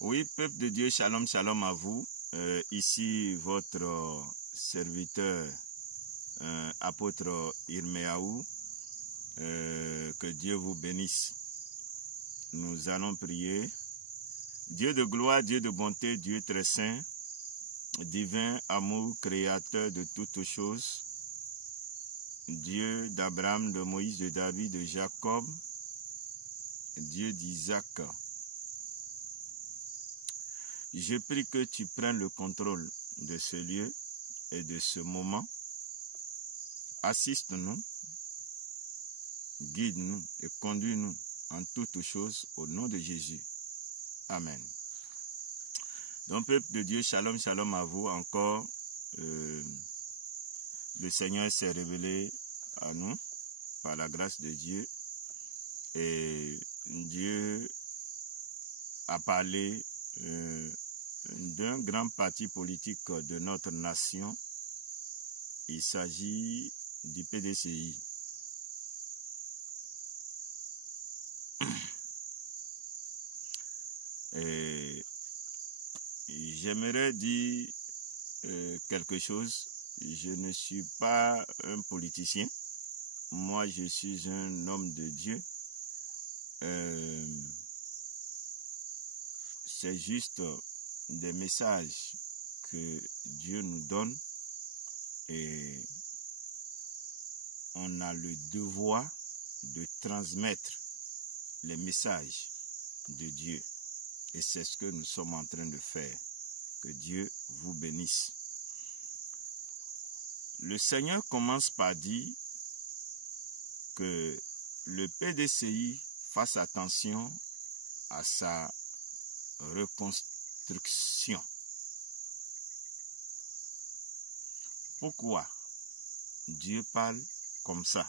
Oui, peuple de Dieu, shalom, shalom à vous. Ici, votre serviteur, apôtre Irméaou. Que Dieu vous bénisse. Nous allons prier. Dieu de gloire, Dieu de bonté, Dieu très saint, divin amour, créateur de toutes choses, Dieu d'Abraham, de Moïse, de David, de Jacob, Dieu d'Isaac. Je prie que tu prennes le contrôle de ce lieu et de ce moment. Assiste-nous, guide-nous et conduis-nous en toutes choses au nom de Jésus. Amen. Donc, peuple de Dieu, shalom, shalom à vous encore. Le Seigneur s'est révélé à nous par la grâce de Dieu. Et Dieu a parlé d'un grand parti politique de notre nation. Il s'agit du PDCI. Et j'aimerais dire quelque chose. Je ne suis pas un politicien. Moi, je suis un homme de Dieu. C'est juste des messages que Dieu nous donne et on a le devoir de transmettre les messages de Dieu. Et c'est ce que nous sommes en train de faire. Que Dieu vous bénisse. Le Seigneur commence par dire que le PDCI fasse attention à sa reconstruction. Pourquoi Dieu parle comme ça?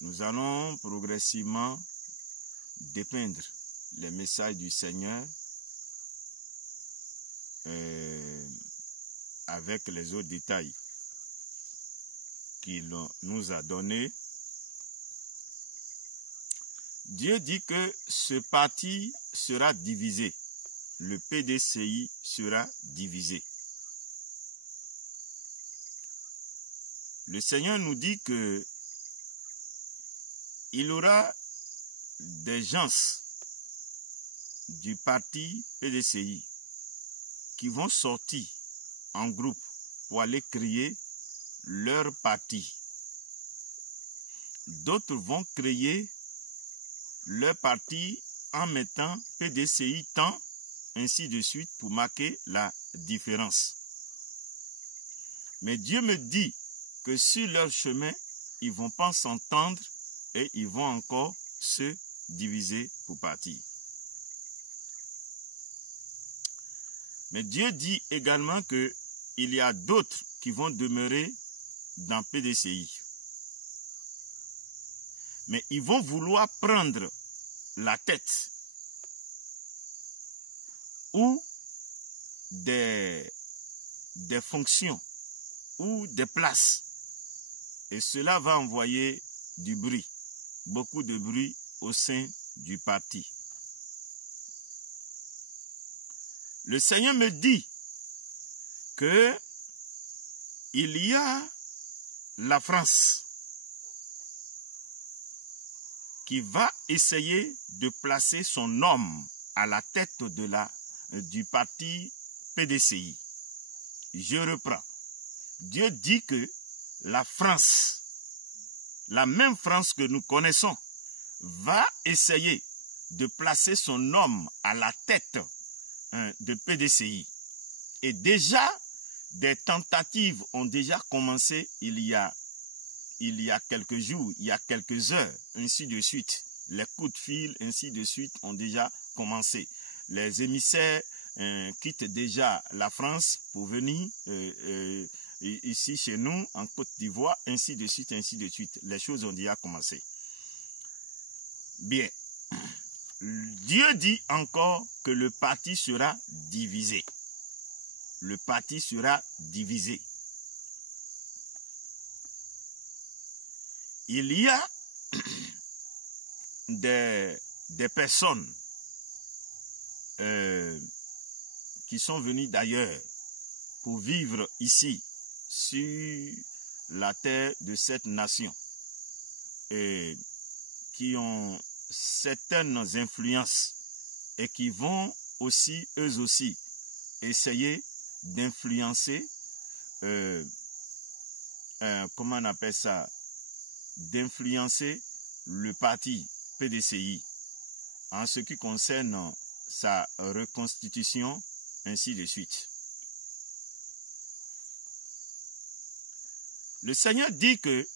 Nous allons progressivement dépeindre les messages du Seigneur avec les autres détails qu'il nous a donnés. Dieu dit que ce parti sera divisé. Le PDCI sera divisé. Le Seigneur nous dit que il y aura des gens du parti PDCI qui vont sortir en groupe pour aller créer leur parti. D'autres vont créer leur parti en mettant PDCI tant, ainsi de suite, pour marquer la différence. Mais Dieu me dit que sur leur chemin, ils ne vont pas s'entendre et ils vont encore se diviser pour partir. Mais Dieu dit également qu'il y a d'autres qui vont demeurer dans PDCI. Mais ils vont vouloir prendre la tête ou des fonctions ou des places. Et cela va envoyer du bruit, beaucoup de bruit au sein du parti. Le Seigneur me dit que il y a la France qui va essayer de placer son homme à la tête du parti PDCI. Je reprends. Dieu dit que la France, la même France que nous connaissons, va essayer de placer son homme à la tête de PDCI. Et déjà, des tentatives ont déjà commencé il y a quelques jours, il y a quelques heures, ainsi de suite. Les coups de fil, ainsi de suite, ont déjà commencé. Les émissaires quittent déjà la France pour venir ici chez nous, en Côte d'Ivoire, ainsi de suite, ainsi de suite. Les choses ont déjà commencé. Bien. Dieu dit encore que le parti sera divisé. Le parti sera divisé. Il y a des personnes qui sont venus d'ailleurs pour vivre ici, sur la terre de cette nation, et qui ont certaines influences et qui vont aussi, eux aussi, essayer d'influencer, comment on appelle ça, d'influencer le parti PDCI en ce qui concerne sa reconstitution, ainsi de suite. Le Seigneur dit que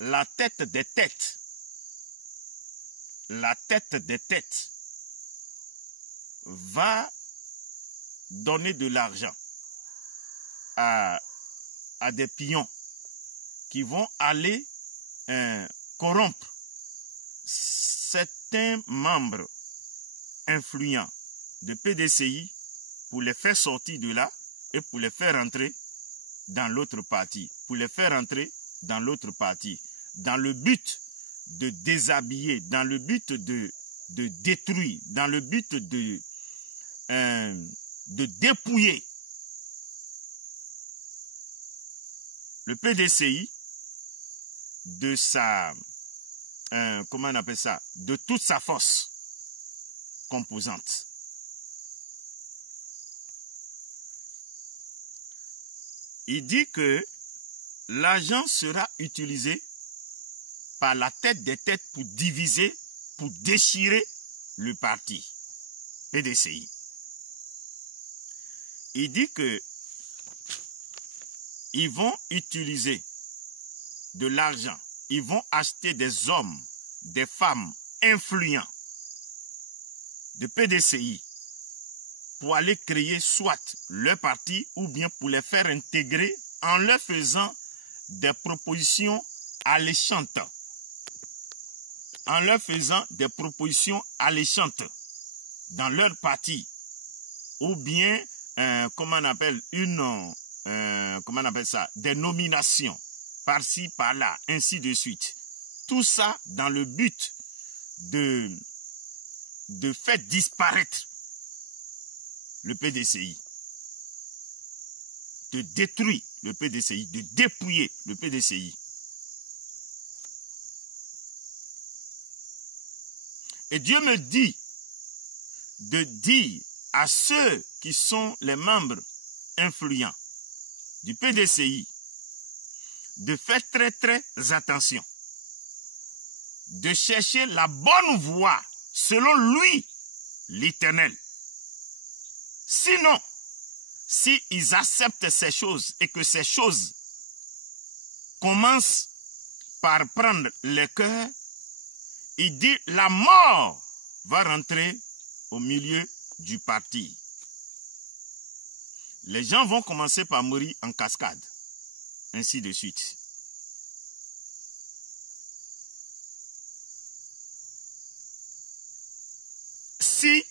la tête des têtes va donner de l'argent à des pions qui vont aller corrompre certains membres influents de PDCI pour les faire sortir de là et pour les faire entrer dans l'autre parti, dans le but de déshabiller, dans le but de détruire, dans le but de dépouiller le PDCI de sa, comment on appelle ça, de toute sa force composante. Il dit que l'argent sera utilisé par la tête des têtes pour diviser, pour déchirer le parti PDCI. Il dit que ils vont utiliser de l'argent, ils vont acheter des hommes, des femmes influents de PDCI pour aller créer soit leur parti ou bien pour les faire intégrer en leur faisant des propositions alléchantes. En leur faisant des propositions alléchantes dans leur parti. Ou bien, comment on appelle, des nominations par-ci, par-là, ainsi de suite. Tout ça dans le but de faire disparaître le PDCI, de détruire le PDCI, de dépouiller le PDCI. Et Dieu me dit de dire à ceux qui sont les membres influents du PDCI de faire très très attention, de chercher la bonne voie selon lui, l'Éternel. Sinon, s'ils acceptent ces choses et que ces choses commencent par prendre le cœur, il dit la mort va rentrer au milieu du parti. Les gens vont commencer par mourir en cascade, ainsi de suite. Si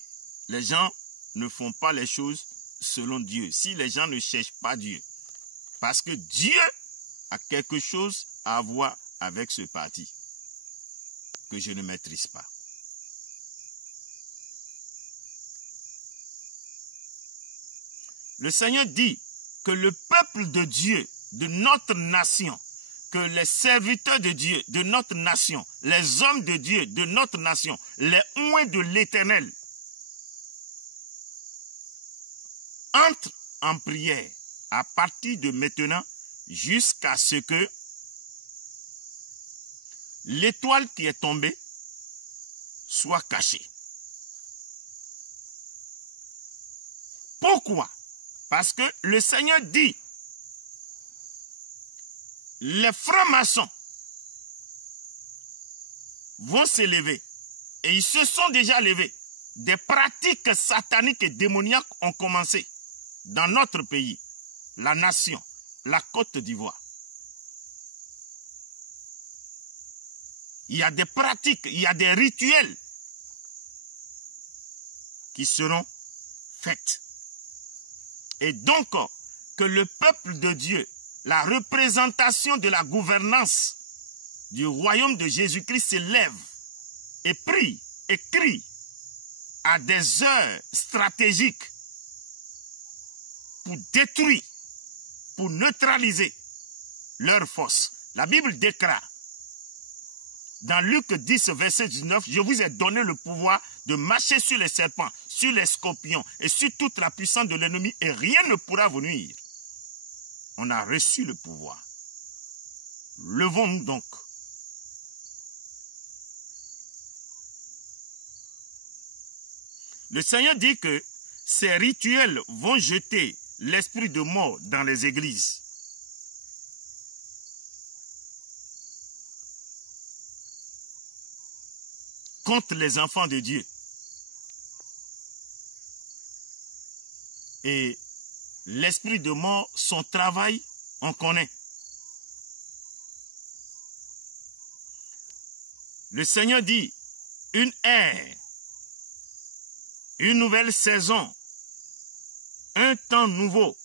les gens ne font pas les choses selon Dieu, si les gens ne cherchent pas Dieu, parce que Dieu a quelque chose à voir avec ce parti que je ne maîtrise pas. Le Seigneur dit que le peuple de Dieu, de notre nation, que les serviteurs de Dieu, de notre nation, les hommes de Dieu, de notre nation, les oints de l'Éternel, entrent en prière à partir de maintenant jusqu'à ce que l'étoile qui est tombée soit cachée. Pourquoi? Parce que le Seigneur dit, les francs-maçons vont s'élever, et ils se sont déjà levés. Des pratiques sataniques et démoniaques ont commencé dans notre pays, la nation, la Côte d'Ivoire. Il y a des pratiques, il y a des rituels qui seront faits. Et donc, que le peuple de Dieu, la représentation de la gouvernance du royaume de Jésus-Christ s'élève et prie et crie à des heures stratégiques pour détruire, pour neutraliser leurs forces. La Bible déclare dans Luc 10, verset 19, « Je vous ai donné le pouvoir de marcher sur les serpents, sur les scorpions et sur toute la puissance de l'ennemi et rien ne pourra vous nuire. » On a reçu le pouvoir. Levons-nous donc. Le Seigneur dit que ces rituels vont jeter l'esprit de mort dans les églises. Contre les enfants de Dieu. Et l'esprit de mort, son travail, on connaît. Le Seigneur dit, une ère, une nouvelle saison, un temps nouveau.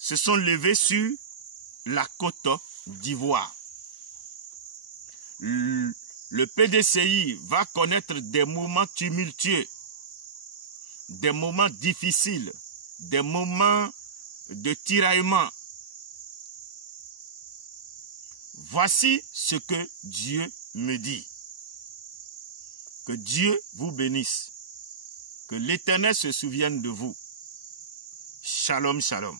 Se sont levés sur la côte d'Ivoire. Le PDCI va connaître des moments tumultueux, des moments difficiles, des moments de tiraillement. Voici ce que Dieu me dit. Que Dieu vous bénisse. Que l'Éternel se souvienne de vous. Shalom, shalom.